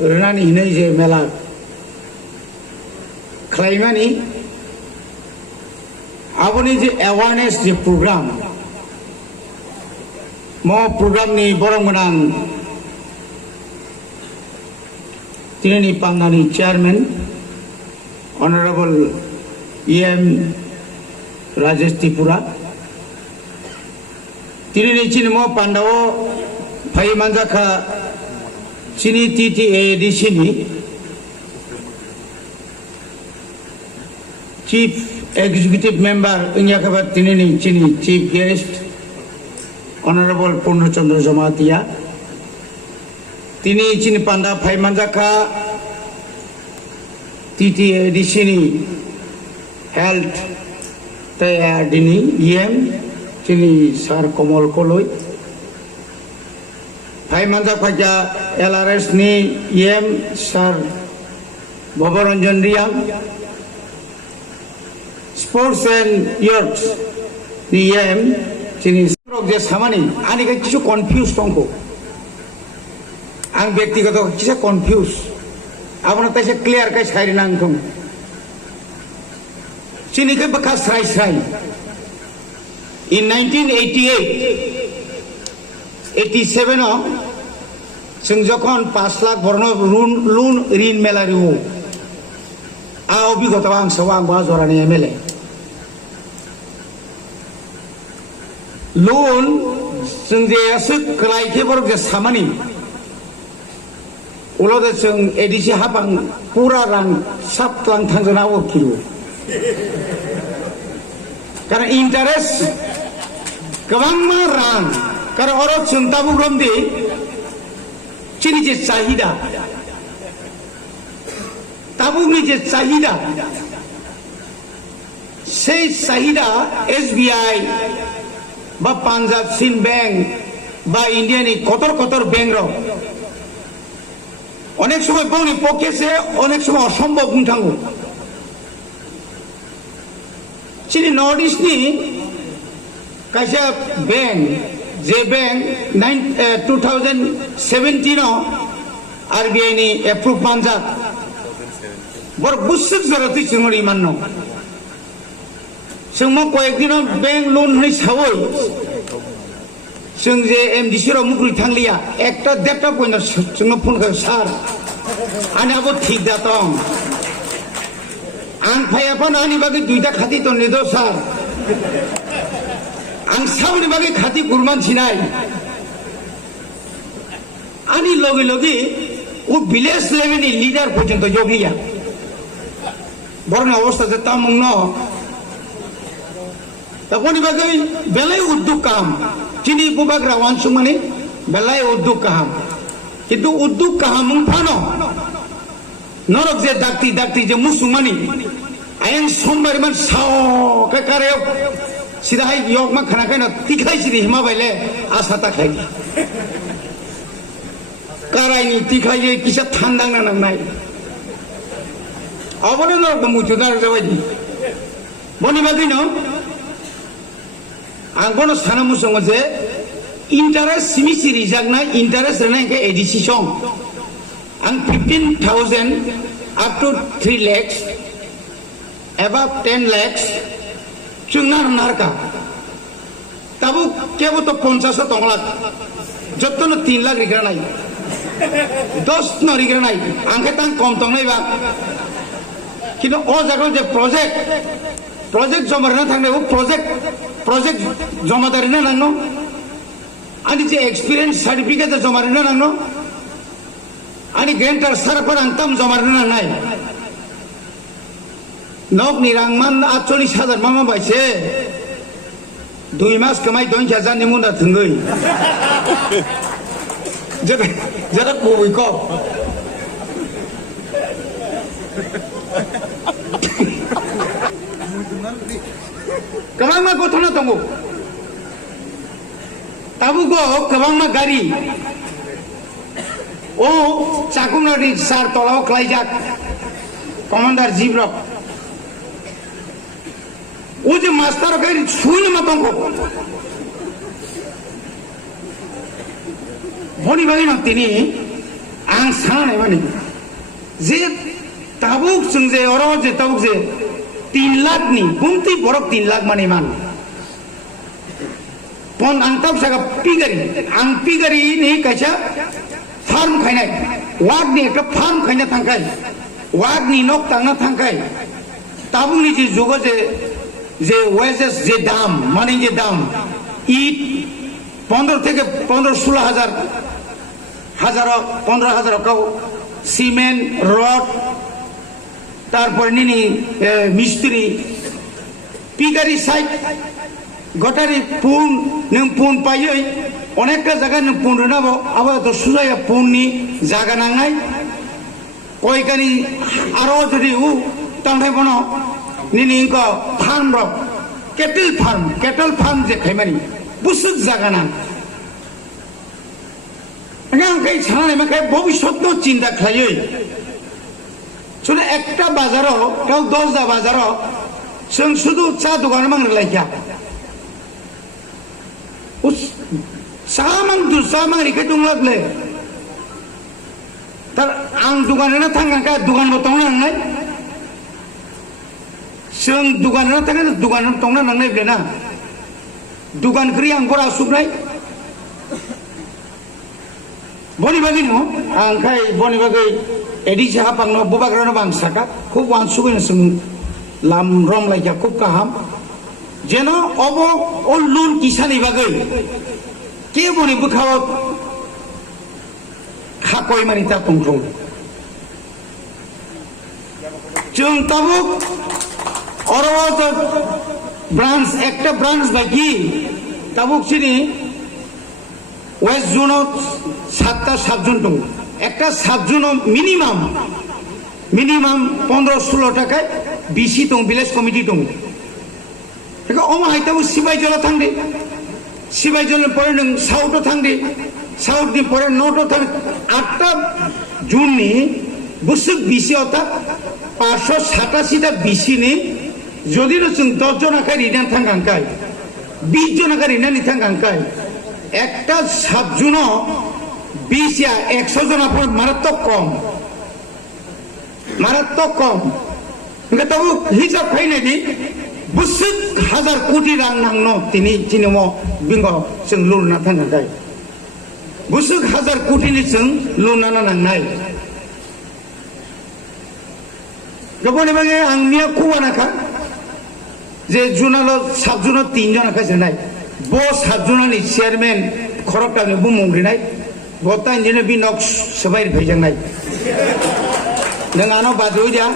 Rani ini je melak Klaimani Aboni je awareness je program Mau program ni borong menang Tini Pangani Chairman Honorable E.M. Rajesh Tripura Tini ni cini mau Pandawo Pai Manjaka Cini TTA di sini Chief Executive Member Inyakabat Tini ni cini Chief Guest Honorable Purnachandra Jamatia Tini cini Panda Pai Manjaka TTA di sini Health Taya Dini EM Cini Sar Komol Koloi Pai Manjaka Paja LRS ni EM Sar Boboranjan Riang Sports and Youth ni EM Cini Srok je samani ani ka kisu confused tongko ang ব্যক্তিগত কিসে confuse আপনার তাইসে clear chi সাইরি নাংথং চিনিকে Bakar Sai Sai in 1988 87 जों যখন 5 লাখ বর্ণ loan ঋণ মেলারিও আ অভিজ্ঞতা আং সবাং বা জরানি এমএলএ লোন जों যে আছে ক্লাইকে বড় যে সামানি Ulo sing edisi habang pura rang saplang tangganawo kilo. Karena interest kawang marang karena orang cinta bukan di ciri je cahida. Tabu ni je cahida. Sei cahida SBI ba Punjab Sind Bank ba India ni kotor bank ro. অনেক সময় বউনি পকেছে অনেক সময় অসম্ভব গুণঠাঙ্গু চিনি north east নি কাইসা bank যে bank 2017 RBI নি approve Punjab বড় বুসুক জরতি চিংড়ি মান্ন जों কয়েকদিন ব্যাংক লোন হই সাবই जों जे एमडीसी राव मुखुरि थांलिया एकटा देरटा पइना जोंनो फन खायो सार आनाबो ठीक दातं आं फायाफान आनि बागै दुइटा खाति तो नेदो सार आं सावनि बागै खाति गुरमान छिनाय आनि लगे लगे ও ভিলেজ লেভেলে লিডার পর্যন্ত যোগলিয়া বরং অবস্থা যে তামুং ন তখনই বাগৈ বেলাই উদ্যোগ কাম Cini bubagra wansung mani belai udduk kaham itu udduk kaham mungpano norok je dakti je musung mani ayang sombar man sao ke kareo sidahai yok ma khana kaina tikhai siri hima baile asata khai karai ni tikhai je kisa thandang na nai abone norok mujudar jawaji boni bagi no Angkono sana musong je interest simisi rijagna interest rena ke edisison ang 15,000 up to 3 lakhs above 10 lakhs chungnar narka tabu kebo to 50 tonglat jottono 3 lakh rigra nai 10 no rigra nai angke tang kom tong nai ba kino o jago je project jomarna thangne o project জমাদারি না নানো ani je experience certificate জমারি না নানো ani grantor sarapar antam জমারি না নাই nok nirangman 48,000 mama baise 2 মাস কামাই 2,000 ni munda thungoi jada boi ko Kabang ma gothona tongo tabu go kabang ma gari o chakumnari sar tolao klaijak commander jibrok o je master gari suin ma tongo boni bagi no tini ang sana ne bani je tabuk sung je oro je tabuk je 3 lakh ni bumti borok 3 lakh mani man pon ang tab saga pigari ni kaisa farm khainai wag ni ekta farm khaina thangkai wag ni nok tangna thangkai tabuk ni je jogo je wages je dam mani je dam ইট 15 থেকে 16 হাজার cow cement rod তারপর নিনি মিস্ত্রি piggery site গটারি পুন নং পুন পাইयै অনেকটা জায়গা নং পুন রনাবো আবার তো সুজায়া পুননি জায়গা নাংনাই কয়কানি আরো যদি তাংথাই বনো নিনি ইনক ফার্ম রক কেটল ফার্ম যে খাইমানি বুসুক জায়গা না আঙ্কাই ছাড়াই মাখাই ভবিষ্যৎ চিন্তা খাইयै শুধু একটা বাজারও কেউ 10টা বাজারও जों শুধু চা দোকানে মাংরে লাইকা চা মাংরিকে দंलागले তার আং দোকানে থাঙ্গাকা দোকান বতंना नांनाय जों दुकान थांगा दुकान तंना नांनाय बेना दुकान करी आं गरा सुबनाय बनि बागै नो आंखाय बनि बागै एदि साहा पांनो बबाग्रानो बां साका खूब वान सुबैनो जों लाम रम लाइका खूब गाहाम जेन अब ओ लोन किसानि बागै के बनि बुखाव खाकय मानि ता तंथं जों ताबुक और ब्रांच एक ब्रांच बाकी ताबुक सिनी वेस्ट जोन 7टा साब जोन दं एक साब जोन मिनिमाम 15-16 টাকায় বিসি दं विलेज कमिटी दं बेखौ अमा हायताबो सिबायजला थांदे सिबायजलनि परे नों साउथआव थांदे साउथनि परे नर्थआव थांदे 8टा जुननि बुसुक बिसियाव ता 587टा बिसिनि যদি जों 10 জনাকে রিটার্ন থাঙ্গাঙ্কাই 20 জনাকে রিটার্ন থাঙ্গাঙ্কাই একটা সাবজুন 20 या 100 जना पर মারাত্মক কম ইনকা তবু হিসাব খাইনে দি বুসুক হাজার কোটি রাং নাংনো তিনি চিনিমো বিঙ্গ जों লুনা থাঙ্গাঙ্কাই বুসুক হাজার কোটিনি जों লুনা নাংনাই গবনি বাগে আংনিয়া কুয়ানাখা যে जुनालो साबजुनो 3 जना खासेनाय बो साबजुनानि चेयारमैन खरकटानि बुमुंग्रिनाय बता इन्जिनियर बिनक सबाय फैजांनाय नोंआनो बाजौजा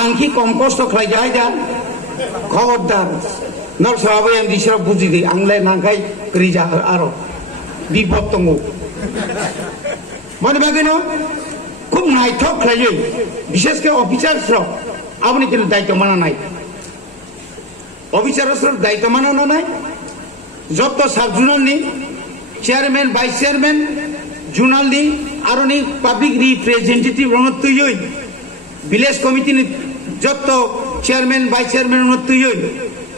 आंखि कम कष्ट खालायजाय जा खबरदार नर सबाबो एमडि सरा बुजिदि आंलाय नांखाय ग्रिजा आरो बिपद दङ माने बागैनो खूब नायथक खालायै बिसेसके अफिसारफ्रा আপনি কিন্তু দায়িত্ব মানা নাই অফিসারসর দায়িত্ব মানানো নাই যত সাব জুনালনি চেয়ারম্যান ভাইস চেয়ারম্যান জুনালনি আরনি পাবলিক রিপ্রেজেন্টেটিভ রণতুই ভিলেজ কমিটিনি যত চেয়ারম্যান ভাইস চেয়ারম্যান রণতুই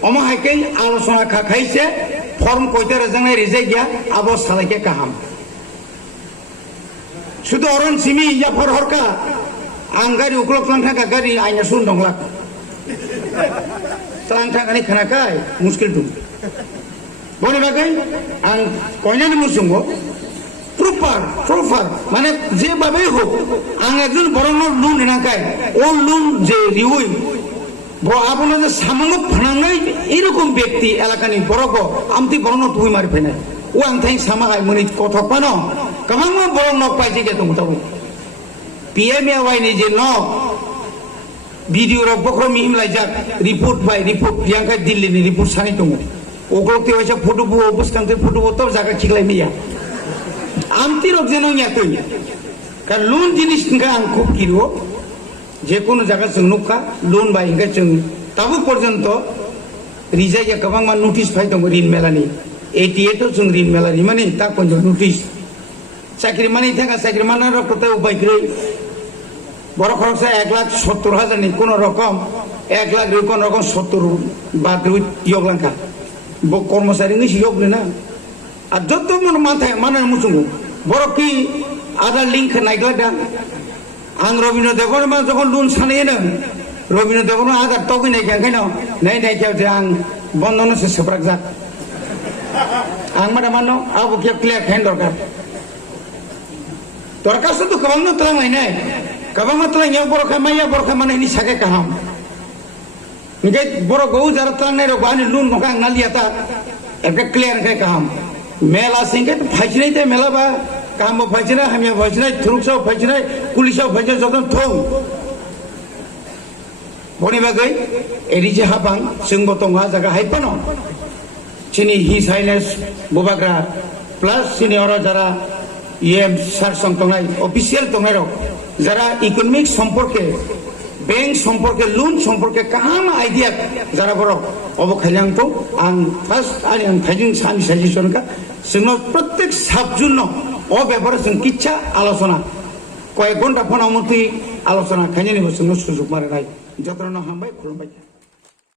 অমাহাইকে আলোচনা খাইছে ফর্ম কইতে রাজাংনাই রিজাই গিয়া আবো সালাইকে কাহাম শুধু অরণ সিমি জাফর হরকা आं गारि उखलक लांथांगा गारि आइना सुन दंला लांथांगानि खानाखाय मुस्किल दं बनि बागै आं कयनानि मुसुंगो प्रपार माने जे भाबे হোক आं एकजन बरंनो लुन नेनाखाय ओ लुन जे रिउই आपनो जे सामांग फानांनाय एरकम व्यक्ति एलाकानि बरगो आमति बरंनो तुই मारि फैनाय ओ आं थाइ सामाहाय मनि कथकपानो गोबां बरंनो पाइजे गे दं Tabo PMAY ni je no video rok bokro mi imlai jak report by report yang ka Delhi ni report sani tung oglok te waisa photo bu buskang te photo bo tob jaga khiklai miya amti rok jeno nya tui kan loan jinis nga ang খুব কিরো যে কোন জায়গা जों नुका loan by इंगा जों ताबो पर्यन्त रिजाया गोबां मान नोटिस फाइ दं रिन मेलानि 88 जों रिन मेलानि माने ता कोन नोटिस চাকরি মানি থাকা চাকরি মানার কথা উপায় কই বড় খরচ 1,70,000 নি কোন রকম 1 লাখ কোন রকম 70 বাদ ইয়গলাঙ্কা কর্মচারী নি সিয়গলে না আর যত মনে মাথায় মানে মুসুঙ্গু বড় কি আদার লিঙ্ক নাইগলাদা आं रवीन्द्र देवन मा जखन लुन सानैनो रवीन्द्र देवन आदार तगै नायखै ओंखायनो नायनायखायावसो आं बन्दनसो सोब्राक जाक आं मादा मानो आबो के क्लियर खाइन दरकार दरकारसो तो गोबां नतलांनाय गोबां नतलांनायाव बर'खा मानायनि सागे गाहाम ओंखाय बर' गौ जारा तलांनाय रग आंनि लुन नखा आं नालियाता एके क्लियर ओंखाय गाहाम मेला सिंखे फाइसिनाय दे मेलाबा काम फाइसिनाय हामिया फाइसिनाय थुरुकसाव फाइसिनाय पुलिसाव फाइसिनाय जतन थौ बनि बागै एरिजे हाबां जोंबो दंहा जागा हाइपानो चिनि हिस हाइनेस बुबाग्रा प्लास चिनि अर जारा इएम सार संतंनाय अफिसियेल तंनाय रग जारा इकोनॉमिक सम्पर्के बैंक सम्पर्के लोन सम्पर्के काहाम आइडिया जारा बर अब खाइलांतो आं फार्स्ट आं थाइजिं सानि साजेसनका जोंनो प्रत्येक साबजुनो ओ ব্যাপারে जों किच्छा आलोचना कয়েক घंटा फनाव मथै आलोचना खायनायनिबो जोंनो सुजुग मारिनाय जतन हामबाय खुलुमबाय।